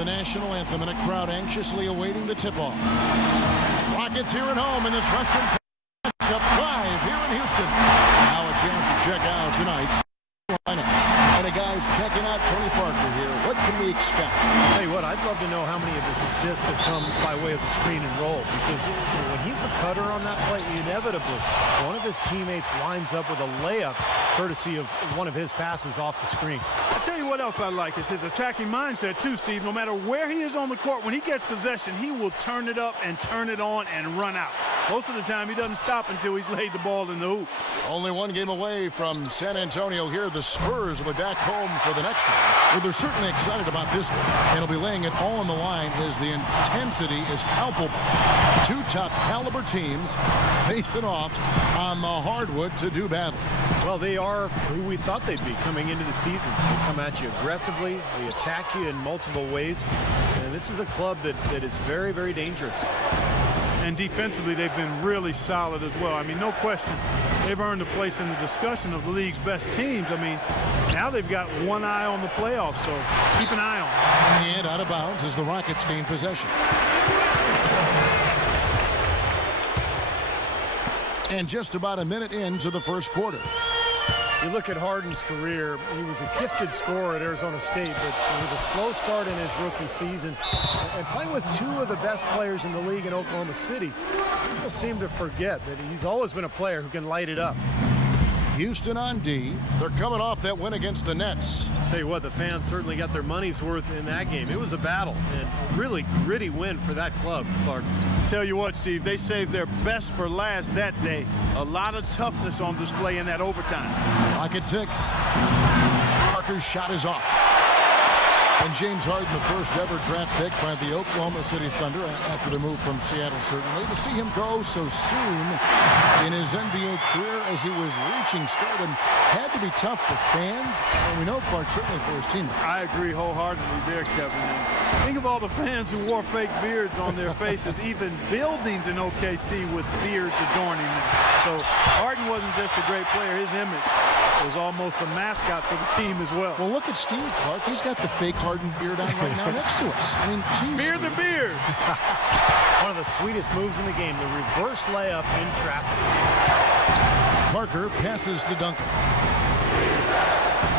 the national anthem and a crowd anxiously awaiting the tip-off. Rockets here at home in this Western matchup live here in Houston. Now a chance to check out tonight's lineups. And the guys checking out Tony Parker here. What can we expect? I'll tell you what, I'd love to know how many of his assists have come by way of the screen and roll, because when he's the cutter on that play, inevitably one of his teammates lines up with a layup courtesy of one of his passes off the screen. I tell you what else I like is his attacking mindset too, Steve. No matter where he is on the court, when he gets possession, he will turn it up and turn it on and run out. Most of the time, he doesn't stop until he's laid the ball in the hoop. Only one game away from San Antonio here. The Spurs will be back home for the next one. Well, they're certainly excited about this one. And they'll be laying it all on the line as the intensity is palpable. Two top caliber teams facing off on the hardwood to do battle. Well, they are who we thought they'd be coming into the season. They come at you aggressively. They attack you in multiple ways. And this is a club that is very, very dangerous. And defensively, they've been really solid as well. I mean, no question, they've earned a place in the discussion of the league's best teams. I mean, now they've got one eye on the playoffs, so keep an eye on. And out of bounds as the Rockets gain possession. And just about a minute into the first quarter. You look at Harden's career, he was a gifted scorer at Arizona State, but with a slow start in his rookie season and playing with two of the best players in the league in Oklahoma City, people seem to forget that he's always been a player who can light it up. Houston on D. They're coming off that win against the Nets. Tell you what, the fans certainly got their money's worth in that game. It was a battle and a really gritty win for that club, Clark. Tell you what, Steve, they saved their best for last that day. A lot of toughness on display in that overtime. Rocket 6. Parker's shot is off. And James Harden, the first ever draft pick by the Oklahoma City Thunder after the move from Seattle, certainly. To see him go so soon in his NBA career as he was reaching stardom had to be tough for fans, and we know, Clark, certainly for his teammates. I agree wholeheartedly there, Kevin. And think of all the fans who wore fake beards on their faces, even buildings in OKC with beards adorning them. So Harden wasn't just a great player, his image was almost a mascot for the team as well. Well, look at Steve, Clark. He's got the fake Harden beard on right now next to us. I mean, geez. Beard the beard. One of the sweetest moves in the game, the reverse layup in traffic. Parker passes to Duncan.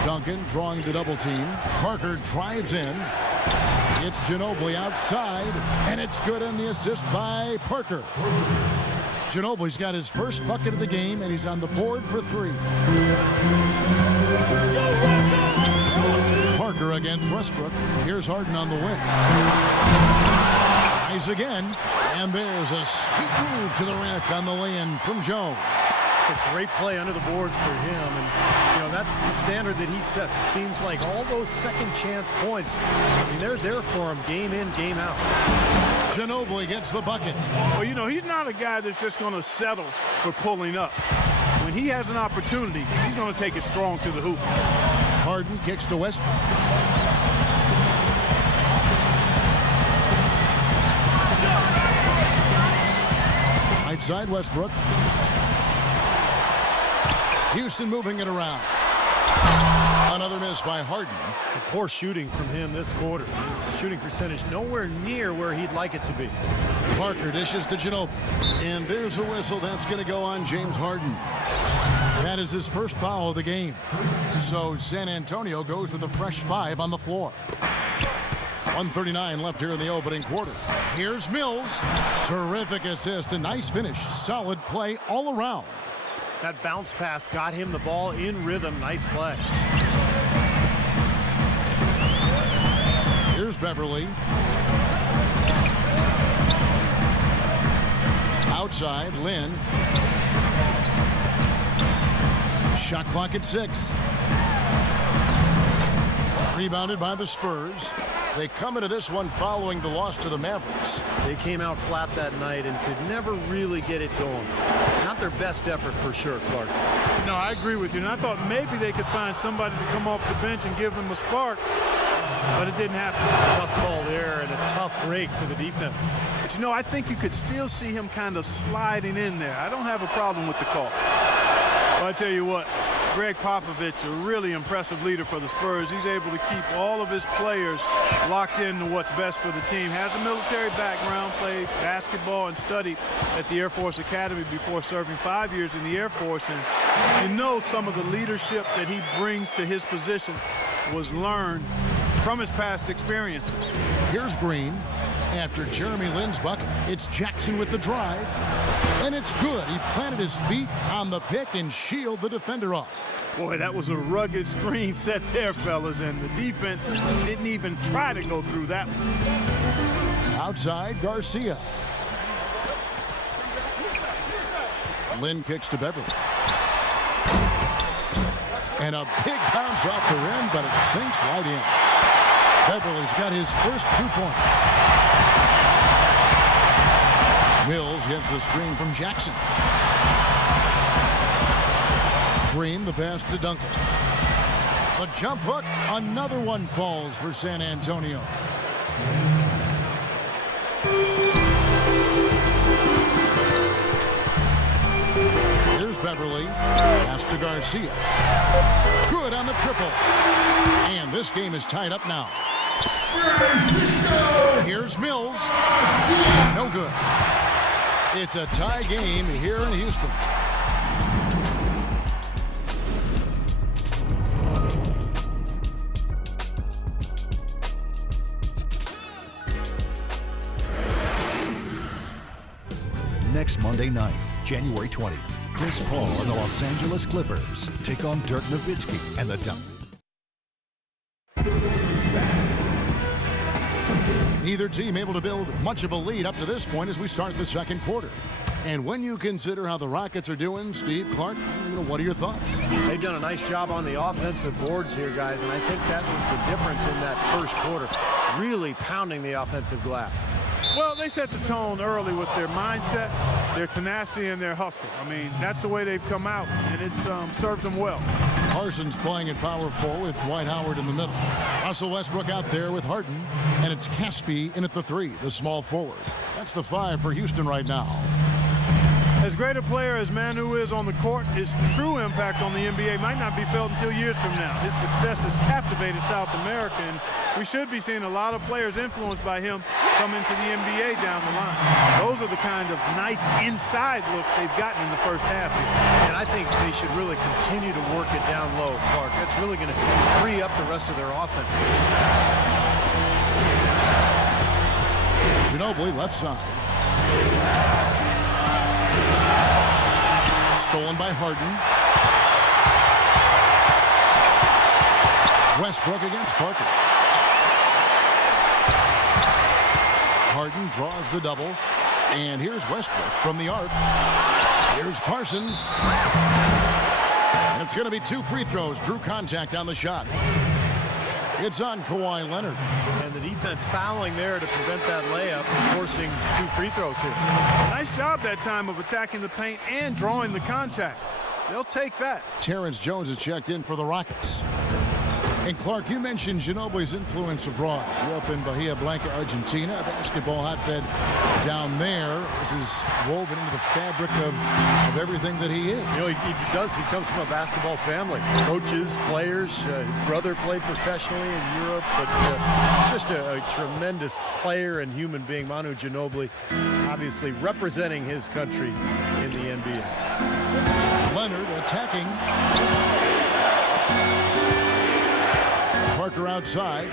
Duncan drawing the double team. Parker drives in. It's Ginobili outside, and it's good on the assist by Parker. Ginobili's got his first bucket of the game, and he's on the board for three. Parker against Westbrook. Here's Harden on the wing. Tries again, and there's a sweet move to the rack on the lay-in from Jones. It's a great play under the boards for him, and you know that's the standard that he sets. It seems like all those second chance points, I mean, they're there for him game in, game out. Ginobili gets the bucket. Well, you know, he's not a guy that's just going to settle for pulling up. When he has an opportunity, he's going to take it strong to the hoop. Harden kicks to Westbrook. Right side, Westbrook. Houston moving it around. Another miss by Harden. Poor shooting from him this quarter. His shooting percentage nowhere near where he'd like it to be. Parker dishes to Ginobili. And there's a whistle that's going to go on James Harden. That is his first foul of the game. So San Antonio goes with a fresh 5 on the floor. 1:39 left here in the opening quarter. Here's Mills. Terrific assist, a nice finish. Solid play all around. That bounce pass got him the ball in rhythm. Nice play. Here's Beverly. Outside, Lynn. Shot clock at 6. Rebounded by the Spurs. They come into this one following the loss to the Mavericks. They came out flat that night and could never really get it going. Not their best effort for sure, Clark. No, I agree with you. And I thought maybe they could find somebody to come off the bench and give them a spark, but it didn't happen. Tough call there and a tough break for the defense. But, you know, I think you could still see him kind of sliding in there. I don't have a problem with the call. But I tell you what, Greg Popovich, a really impressive leader for the Spurs. He's able to keep all of his players locked into what's best for the team. Has a military background, played basketball and studied at the Air Force Academy before serving 5 years in the Air Force. And you know some of the leadership that he brings to his position was learned from his past experiences. Here's Green. After Jeremy Lin's bucket, it's Jackson with the drive. And it's good. He planted his feet on the pick and shielded the defender off. Boy, that was a rugged screen set there, fellas, and the defense didn't even try to go through that one. Outside, Garcia. Lin kicks to Beverly. And a big bounce off the rim, but it sinks right in. Beverly's got his first 2 points. Mills gets the screen from Jackson. Green, the pass to Duncan. A jump hook, another one falls for San Antonio. Here's Beverly, pass to Garcia. Good on the triple. And this game is tied up now. Here's Mills. No good. It's a tie game here in Houston. Next Monday night, January 20th, Chris Paul and the Los Angeles Clippers take on Dirk Nowitzki and the Thunder. Neither team able to build much of a lead up to this point as we start the second quarter. And when you consider how the Rockets are doing, Steve, Clark, what are your thoughts? They've done a nice job on the offensive boards here, guys, and I think that was the difference in that first quarter, really pounding the offensive glass. Well, they set the tone early with their mindset, their tenacity, and their hustle. I mean, that's the way they've come out, and it's served them well. Carson's playing at power forward with Dwight Howard in the middle. Russell Westbrook out there with Harden, and it's Caspi in at the 3, the small forward. That's the 5 for Houston right now. As great a player as Manu is on the court, his true impact on the NBA might not be felt until years from now. His success has captivated South America, and we should be seeing a lot of players influenced by him come into the NBA down the line. Those are the kind of nice inside looks they've gotten in the first half here. And I think they should really continue to work it down low, Clark. That's really going to free up the rest of their offense. Ginobili left side. Stolen by Harden. Westbrook against Parker. Harden draws the double. And here's Westbrook from the arc. Here's Parsons. And it's going to be 2 free throws. Drew contact on the shot. It's on Kawhi Leonard. And the defense fouling there to prevent that layup, forcing 2 free throws here. Nice job that time of attacking the paint and drawing the contact. They'll take that. Terrence Jones is checked in for the Rockets. And Clark, you mentioned Ginobili's influence abroad. Grew up in Bahia Blanca, Argentina, a basketball hotbed down there. This is woven into the fabric of everything that he is. You know, he does. He comes from a basketball family. Coaches, players. His brother played professionally in Europe, but just a tremendous player and human being. Manu Ginobili, obviously representing his country in the NBA. Leonard attacking. Parker outside.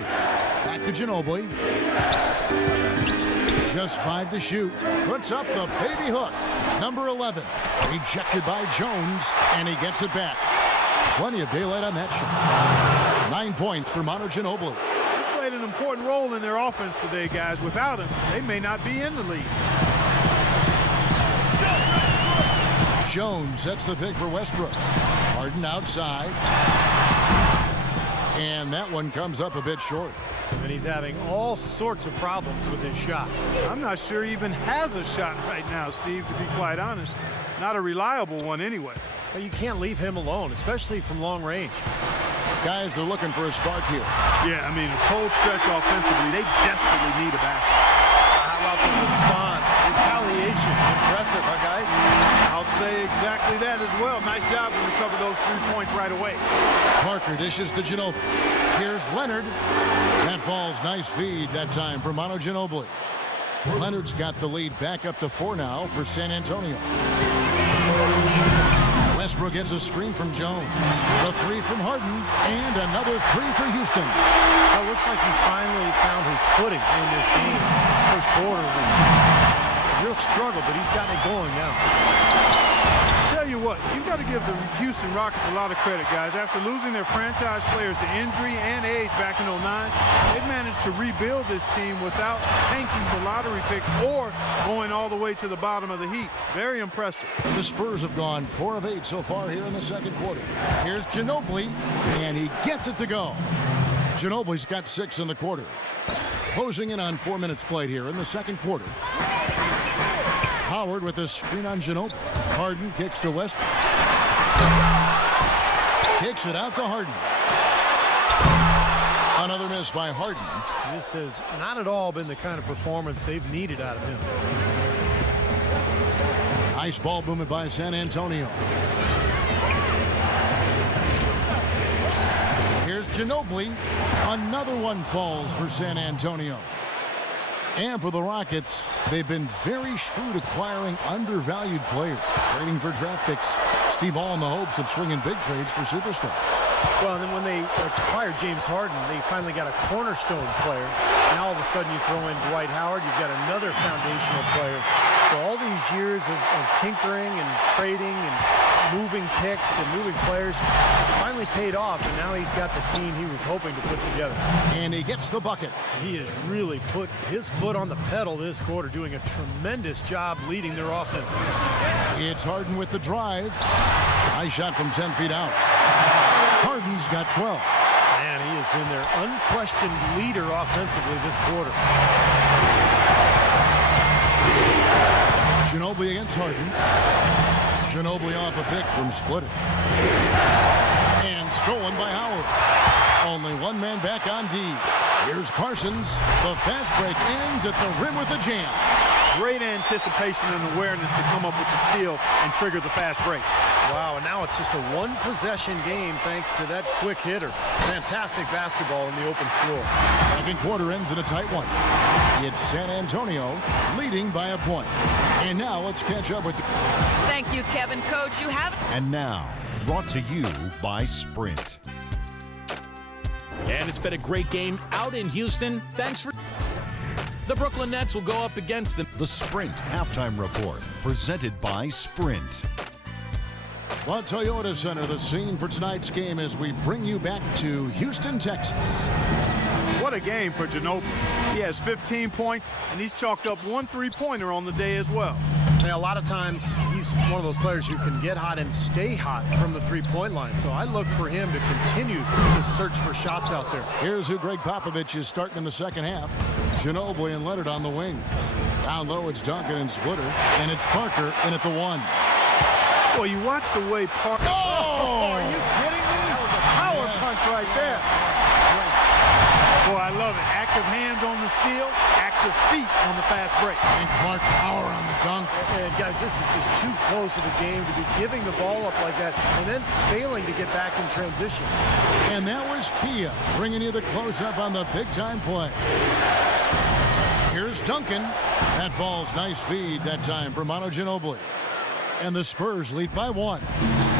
Back to Ginobili. Just 5 to shoot. Puts up the baby hook. Number 11. Rejected by Jones, and he gets it back. Plenty of daylight on that shot. 9 points for Manu Ginobili. He's played an important role in their offense today, guys. Without him, they may not be in the league. Jones sets the pick for Westbrook. Harden outside. And that one comes up a bit short. And he's having all sorts of problems with his shot. I'm not sure he even has a shot right now, Steve, to be quite honest. Not a reliable one anyway. But you can't leave him alone, especially from long range. Guys are looking for a spark here. Yeah, I mean, a cold stretch offensively. They desperately need a basket. How about the response? Retaliation. Impressive, huh, guys? I'll say exactly that as well. Nice job to recover those 3 points right away. Parker dishes to Ginobili. Here's Leonard. That falls. Nice feed that time for Manu Ginobili. Leonard's got the lead back up to 4 now for San Antonio. Westbrook gets a screen from Jones. The 3 from Harden. And another 3 for Houston. It looks like he's finally found his footing in this game. His first quarter was a real struggle, but he's gotten it going now. Tell you what, you've got to give the Houston Rockets a lot of credit, guys. After losing their franchise players to injury and age back in '09, they've managed to rebuild this team without tanking for lottery picks or going all the way to the bottom of the heap. Very impressive. The Spurs have gone 4 of 8 so far here in the second quarter. Here's Ginobili, and he gets it to go. Ginobili's got 6 in the quarter. Closing in on 4 minutes played here in the second quarter. Howard with a screen on Ginobili. Harden kicks to Westbrook. Kicks it out to Harden. Another miss by Harden. This has not at all been the kind of performance they've needed out of him. Nice ball movement by San Antonio. Here's Ginobili. Another one falls for San Antonio. And for the Rockets, they've been very shrewd acquiring undervalued players, trading for draft picks. Steve, all in the hopes of swinging big trades for superstars. Well, and then when they acquired James Harden, they finally got a cornerstone player. Now all of a sudden you throw in Dwight Howard, you've got another foundational player. So all these years of tinkering and trading and moving picks and moving players, it's finally paid off, and now he's got the team he was hoping to put together. And he gets the bucket. He has really put his foot on the pedal this quarter, doing a tremendous job leading their offense. It's Harden with the drive. Nice shot from 10 feet out. Harden's got 12. Man, he has been their unquestioned leader offensively this quarter. Ginobili against Harden. Ginobili off a pick from Splitter. And stolen by Howard. Only one man back on D. Here's Parsons. The fast break ends at the rim with a jam. Great anticipation and awareness to come up with the steal and trigger the fast break. Wow, and now it's just a one-possession game thanks to that quick hitter. Fantastic basketball in the open floor. Second quarter ends in a tight one. It's San Antonio leading by a point. And now let's catch up with the... Thank you, Kevin. Coach, you have... And now, brought to you by Sprint. And it's been a great game out in Houston. Thanks for... The Brooklyn Nets will go up against The Sprint Halftime Report, presented by Sprint. Well, Toyota Center, the scene for tonight's game as we bring you back to Houston, Texas. What a game for Ginobili. He has 15 points, and he's chalked up 1 3-pointer on the day as well. Yeah, a lot of times he's one of those players who can get hot and stay hot from the three-point line. So I look for him to continue to search for shots out there. Here's who Greg Popovich is starting in the second half. Ginobili and Leonard on the wings. Down low, it's Duncan and Splitter, and it's Parker in at the 1. Well, you watch the way Parker... Oh! Are you kidding me? That was a power punch right there. Boy, I love it. Active hands on the steal, active feet on the fast break. And Clark power on the dunk. And guys, this is just too close to the game to be giving the ball up like that and then failing to get back in transition. And that was Kia bringing you the close-up on the big-time play. Here's Duncan. That falls. Nice feed that time for Manu Ginobili. And the Spurs lead by 1.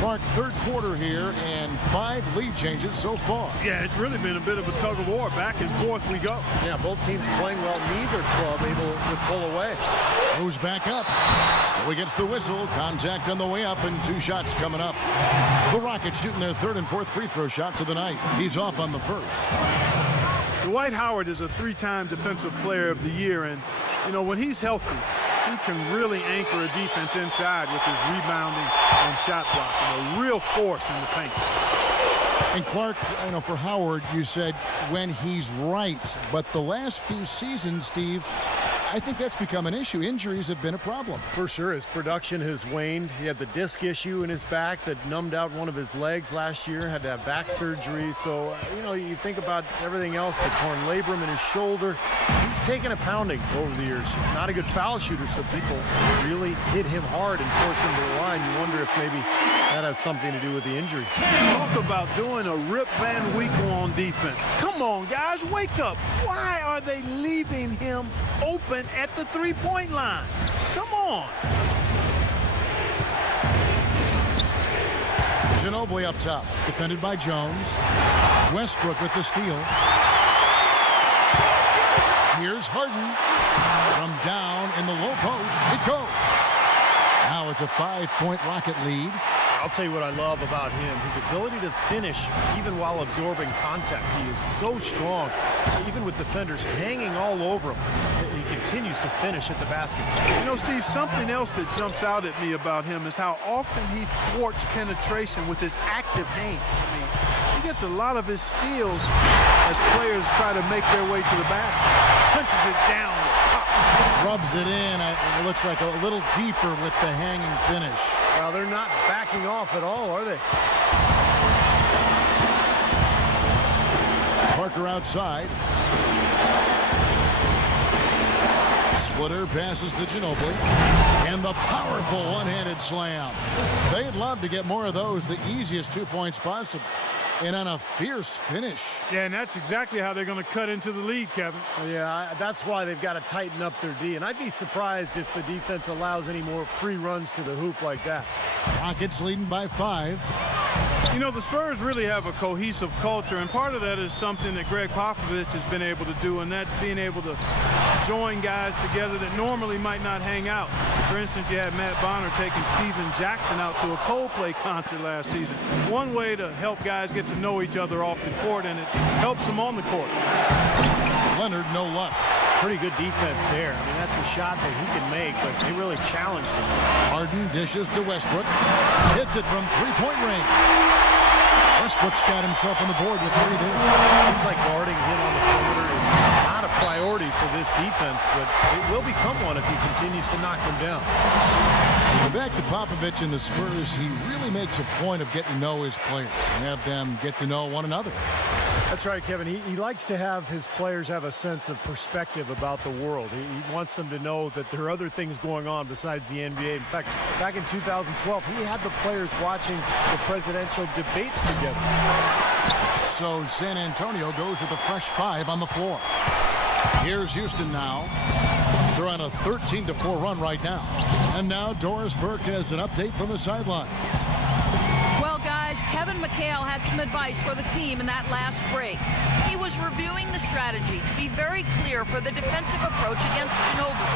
Mark, third quarter here and 5 lead changes so far. Yeah, it's really been a bit of a tug of war. Back and forth we go. Yeah, both teams playing well. Neither club able to pull away. Moves back up. So he gets the whistle. Contact on the way up and 2 shots coming up. The Rockets shooting their 3rd and 4th free throw shots of the night. He's off on the 1st. Dwight Howard is a 3-time Defensive Player of the Year, and, you know, when he's healthy, he can really anchor a defense inside with his rebounding and shot blocking. A real force in the paint. And Clark, you know, for Howard, you said when he's right. But the last few seasons, Steve, I think that's become an issue. Injuries have been a problem. For sure, his production has waned. He had the disc issue in his back that numbed out one of his legs last year, had to have back surgery. So, you know, you think about everything else, the torn labrum in his shoulder. he's taken a pounding over the years. Not a good foul shooter, so people really hit him hard and force him to the line. You wonder if maybe that has something to do with the injury. Talk about doing a Rip Van Winkle on defense. Come on, guys, wake up. Why are they leaving him open at the three-point line? Come on. Ginobili up top, defended by Jones. Westbrook with the steal. Here's Harden. From down in the low post, it goes. Now it's a 5-point Rocket lead. I'll tell you what I love about him, his ability to finish even while absorbing contact. He is so strong, even with defenders hanging all over him. He continues to finish at the basket. You know, Steve, something else that jumps out at me about him is how often he thwarts penetration with his active hands. I mean, he gets a lot of his steals as players try to make their way to the basket. Punches it down. Rubs it in. It looks like a little deeper with the hanging finish. Well, they're not backing off at all, are they? Parker outside. Splitter passes to Ginobili. And the powerful one-handed slam. They'd love to get more of those, the easiest 2 points possible. And on a fierce finish. Yeah, and that's exactly how they're going to cut into the lead, Kevin. Yeah, that's why they've got to tighten up their D. And I'd be surprised if the defense allows any more free runs to the hoop like that. Rockets leading by 5. You know, the Spurs really have a cohesive culture, and part of that is something that Greg Popovich has been able to do, and that's being able to join guys together that normally might not hang out. For instance, you had Matt Bonner taking Steven Jackson out to a Coldplay concert last season. One way to help guys get to know each other off the court, and it helps them on the court. Leonard, no luck. Pretty good defense there. I mean, that's a shot that he can make, but they really challenged him. Harden dishes to Westbrook. Hits it from three-point range. Westbrook's got himself on the board with 3 there. Seems like guarding him on the perimeter is not a priority for this defense, but it will become one if he continues to knock them down. Back to Popovich and the Spurs, he really makes a point of getting to know his players and have them get to know one another. That's right, Kevin. He likes to have his players have a sense of perspective about the world. He wants them to know that there are other things going on besides the NBA. In fact, back in 2012, he had the players watching the presidential debates together. So San Antonio goes with a fresh 5 on the floor. Here's Houston now. They're on a 13-4 run right now. And now Doris Burke has an update from the sidelines. Well, guys, Kevin McHale had some advice for the team in that last break. He was reviewing the strategy to be very clear for the defensive approach against Ginobili.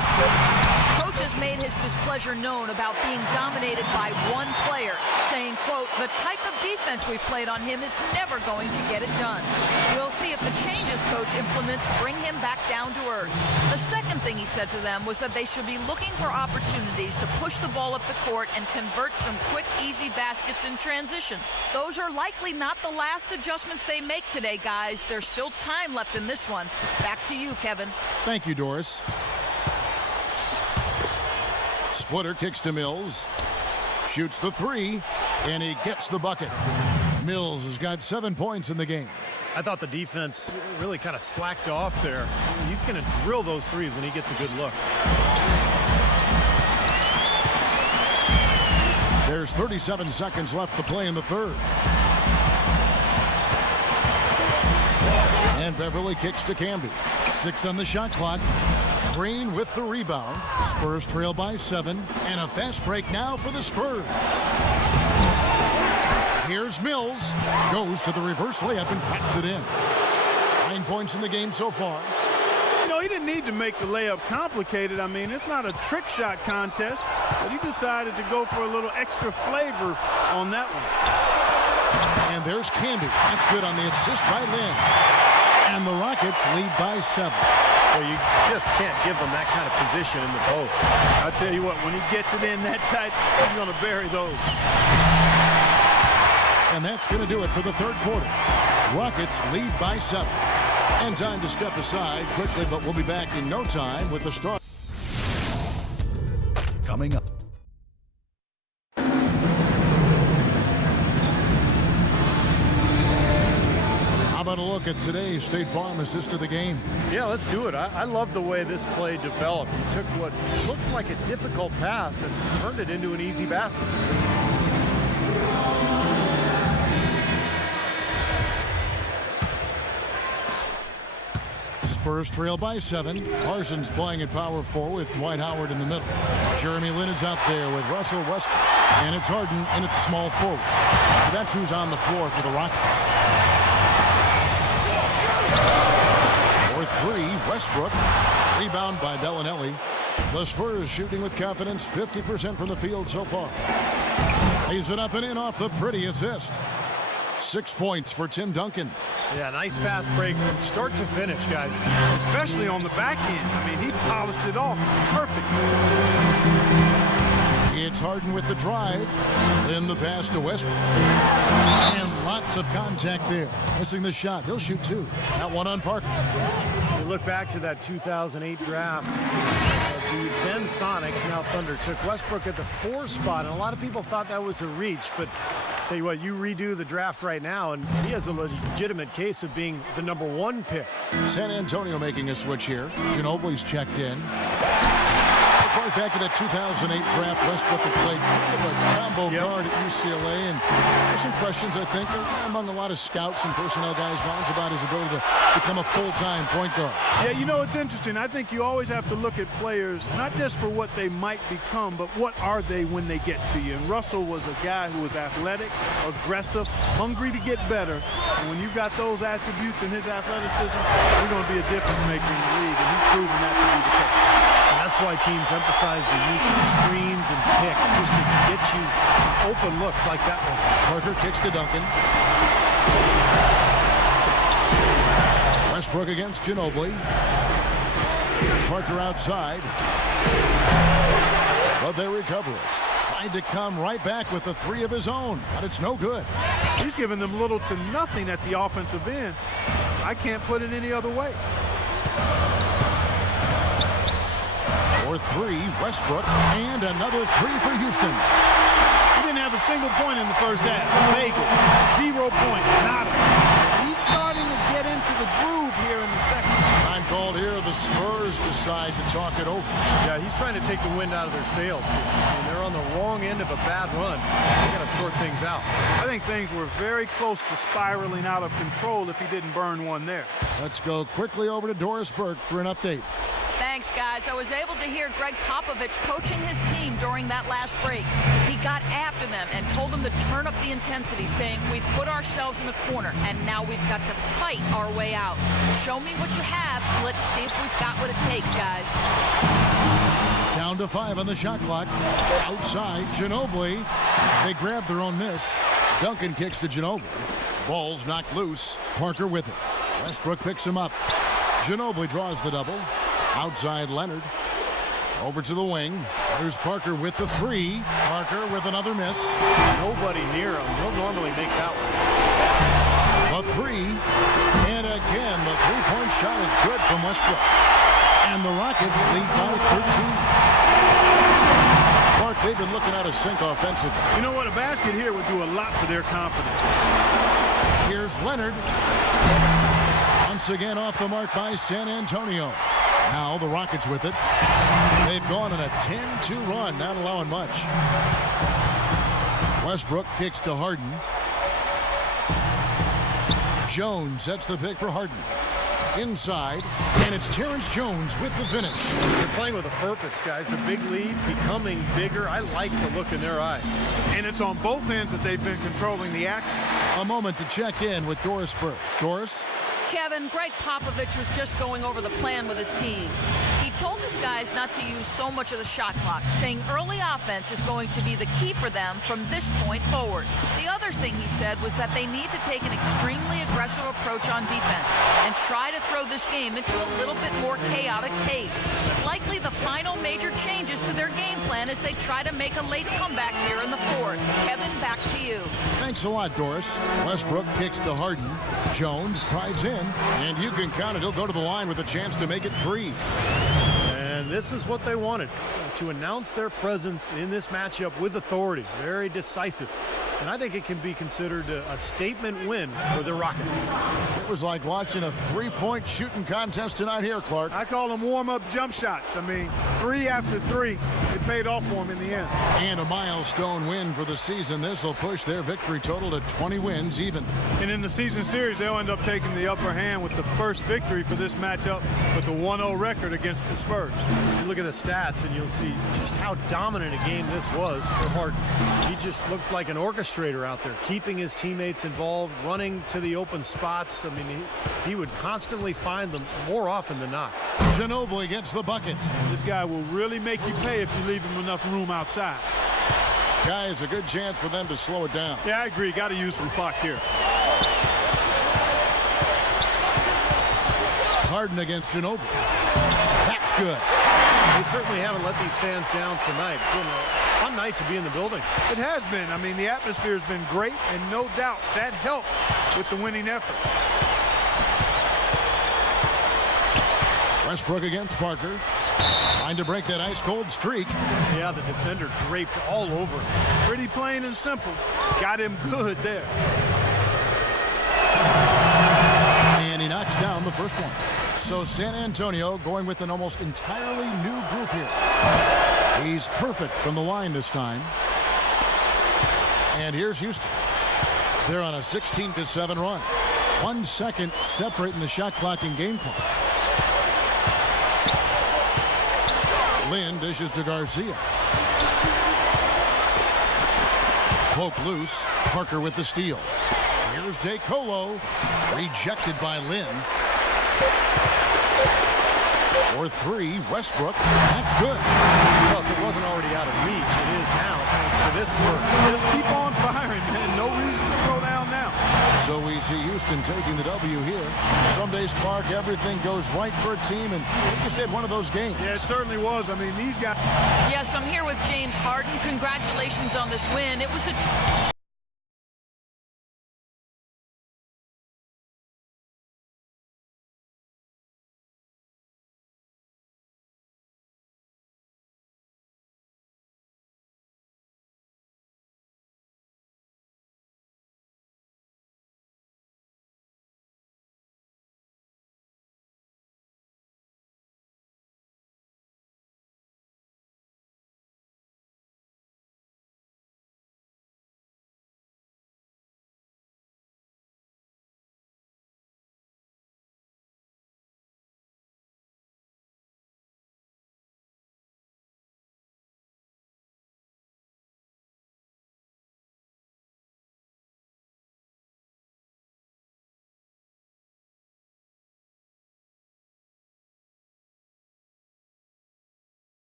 Coach has made his displeasure known about being dominated by one player, saying, quote, the type of defense we've played on him is never going to get it done. We'll see if the changes Coach implements bring him back down to earth. The second thing he said to them was that they should be looking for opportunities to push the ball up the court and convert some quick, easy baskets in transition. Those are likely not the last adjustments they make today, guys. There's still time left in this one. Back to you, Kevin. Thank you, Doris. Splitter kicks to Mills. Shoots the 3, and he gets the bucket. Mills has got 7 points in the game. I thought the defense really kind of slacked off there. He's going to drill those threes when he gets a good look. There's 37 seconds left to play in the third. And Beverly kicks to Camby. 6 on the shot clock. Green with the rebound. Spurs trail by 7. And a fast break now for the Spurs. Here's Mills. Goes to the reverse layup and cuts it in. 9 points in the game so far. You know, he didn't need to make the layup complicated. I mean, it's not a trick shot contest, but he decided to go for a little extra flavor on that one. And there's Camby. That's good on the assist by Lynn. And the Rockets lead by 7. Well, you just can't give them that kind of position in the post. I tell you what, when he gets it in that tight, he's going to bury those. And that's going to do it for the third quarter. Rockets lead by 7. And time to step aside quickly, but we'll be back in no time with the start. Coming up. about a look at today's State Farm assist of the game? Yeah, let's do it. I love the way this play developed. He took what looked like a difficult pass and turned it into an easy basket. Spurs trail by 7. Parsons playing at power 4 with Dwight Howard in the middle. Jeremy Lin is out there with Russell Westbrook. And it's Harden in at small forward. So that's who's on the floor for the Rockets. For 3, Westbrook. Rebound by Bellinelli. The Spurs shooting with confidence, 50% from the field so far. Lays it up and in off the pretty assist. 6 points for Tim Duncan. Yeah, nice fast break from start to finish, guys. Especially on the back end. I mean, he polished it off perfect. It's Harden with the drive. Then the pass to Westbrook. And lots of contact there. Missing the shot. He'll shoot 2. That one on Parker. You look back to that 2008 draft. The then Sonics, now Thunder, took Westbrook at the 4 spot. And a lot of people thought that was a reach. But tell you what, you redo the draft right now, and he has a legitimate case of being the number 1 pick. San Antonio making a switch here. Ginobili's checked in. Right back to that 2008 draft, Westbrook had played kind of a combo guard at UCLA, and there's some questions, I think, among a lot of scouts and personnel guys' minds about his ability to become a full-time point guard. Yeah, you know, it's interesting. I think you always have to look at players, not just for what they might become, but what are they when they get to you. And Russell was a guy who was athletic, aggressive, hungry to get better. And when you've got those attributes in his athleticism, you're going to be a difference maker in the league, and he's proven that to be the case. That's why teams emphasize the use of screens and picks just to get you some open looks like that one. Parker kicks to Duncan. Westbrook against Ginobili. Parker outside. But they recover it. Trying to come right back with the 3 of his own, but it's no good. He's giving them little to nothing at the offensive end. I can't put it any other way. For 3, Westbrook, and another 3 for Houston. He didn't have a single point in the first half. Vacant. 0 points. Nada. He's starting to get into the groove here in the second. Time called here. The Spurs decide to talk it over. Yeah, he's trying to take the wind out of their sails here. I mean, they're on the wrong end of a bad run. They got to sort things out. I think things were very close to spiraling out of control if he didn't burn one there. Let's go quickly over to Doris Burke for an update. Thanks, guys. I was able to hear Greg Popovich coaching his team during that last break. He got after them and told them to turn up the intensity, saying, we've put ourselves in a corner, and now we've got to fight our way out. Show me what you have. Let's see if we've got what it takes, guys. Down to 5 on the shot clock. Outside, Ginobili. They grab their own miss. Duncan kicks to Ginobili. Ball's knocked loose. Parker with it. Westbrook picks him up. Ginobili draws the double. Outside Leonard. Over to the wing. There's Parker with the 3. Parker with another miss. Nobody near him. He'll normally make that one. A 3. And again, the 3-point shot is good from Westbrook. And the Rockets lead by 13. Clark, they've been looking out of sync offensively. You know what? A basket here would do a lot for their confidence. Here's Leonard. Once again off the mark by San Antonio. Now the Rockets with it. They've gone on a 10-2 run, not allowing much. Westbrook kicks to Harden. Jones sets the pick for Harden. Inside, and it's Terrence Jones with the finish. They're playing with a purpose, guys. The big lead becoming bigger. I like the look in their eyes. And it's on both ends that they've been controlling the action. A moment to check in with Doris Burke. Doris? Kevin, Greg Popovich was just going over the plan with his team. He told his guys not to use so much of the shot clock, saying early offense is going to be the key for them from this point forward. The other thing he said was that they need to take an extremely aggressive approach on defense and try to throw this game into a little bit more chaotic pace. Likely the final major changes to their game plan as they try to make a late comeback here in the fourth. Kevin, back to you. Thanks a lot, Doris. Westbrook kicks to Harden. Jones drives in, and you can count it. He'll go to the line with a chance to make it 3. And this is what they wanted, to announce their presence in this matchup with authority. Very decisive. And I think it can be considered a statement win for the Rockets. It was like watching a three-point shooting contest tonight here, Clark. I call them warm-up jump shots. I mean, 3 after 3. It paid off for them in the end. And a milestone win for the season. This will push their victory total to 20 wins even. And in the season series, they'll end up taking the upper hand with the first victory for this matchup with a 1-0 record against the Spurs. You look at the stats and you'll see just how dominant a game this was for Harden. He just looked like an orchestrator out there, keeping his teammates involved, running to the open spots. I mean, he would constantly find them more often than not. Ginobili gets the bucket. This guy will really make you pay if you leave him enough room outside. Guys, a good chance for them to slow it down. Yeah, I agree. Got to use some clock here. Harden against Ginobili. That's good. They certainly haven't let these fans down tonight. It's been a fun night to be in the building. It has been. I mean, the atmosphere has been great, and no doubt that helped with the winning effort. Westbrook against Parker. Trying to break that ice-cold streak. Yeah, the defender draped all over him. Pretty plain and simple. Got him good there. And he knocks down the first one. So San Antonio going with an almost entirely new group here. He's perfect from the line this time. And here's Houston. They're on a 16-7 run. 1 second separating the shot clock and game clock. Lynn dishes to Garcia. Poke loose. Parker with the steal. Here's DeColo. Rejected by Lynn. For 3, Westbrook. That's good. Well, if it wasn't already out of reach, it is now thanks to this Spurs. Just keep on firing, man. No reason to slow down now. So we see Houston taking the W here. Some days, Clark, everything goes right for a team, and they just had one of those games. Yeah, it certainly was. I mean, these guys. Yes, I'm here with James Harden. Congratulations on this win. It was a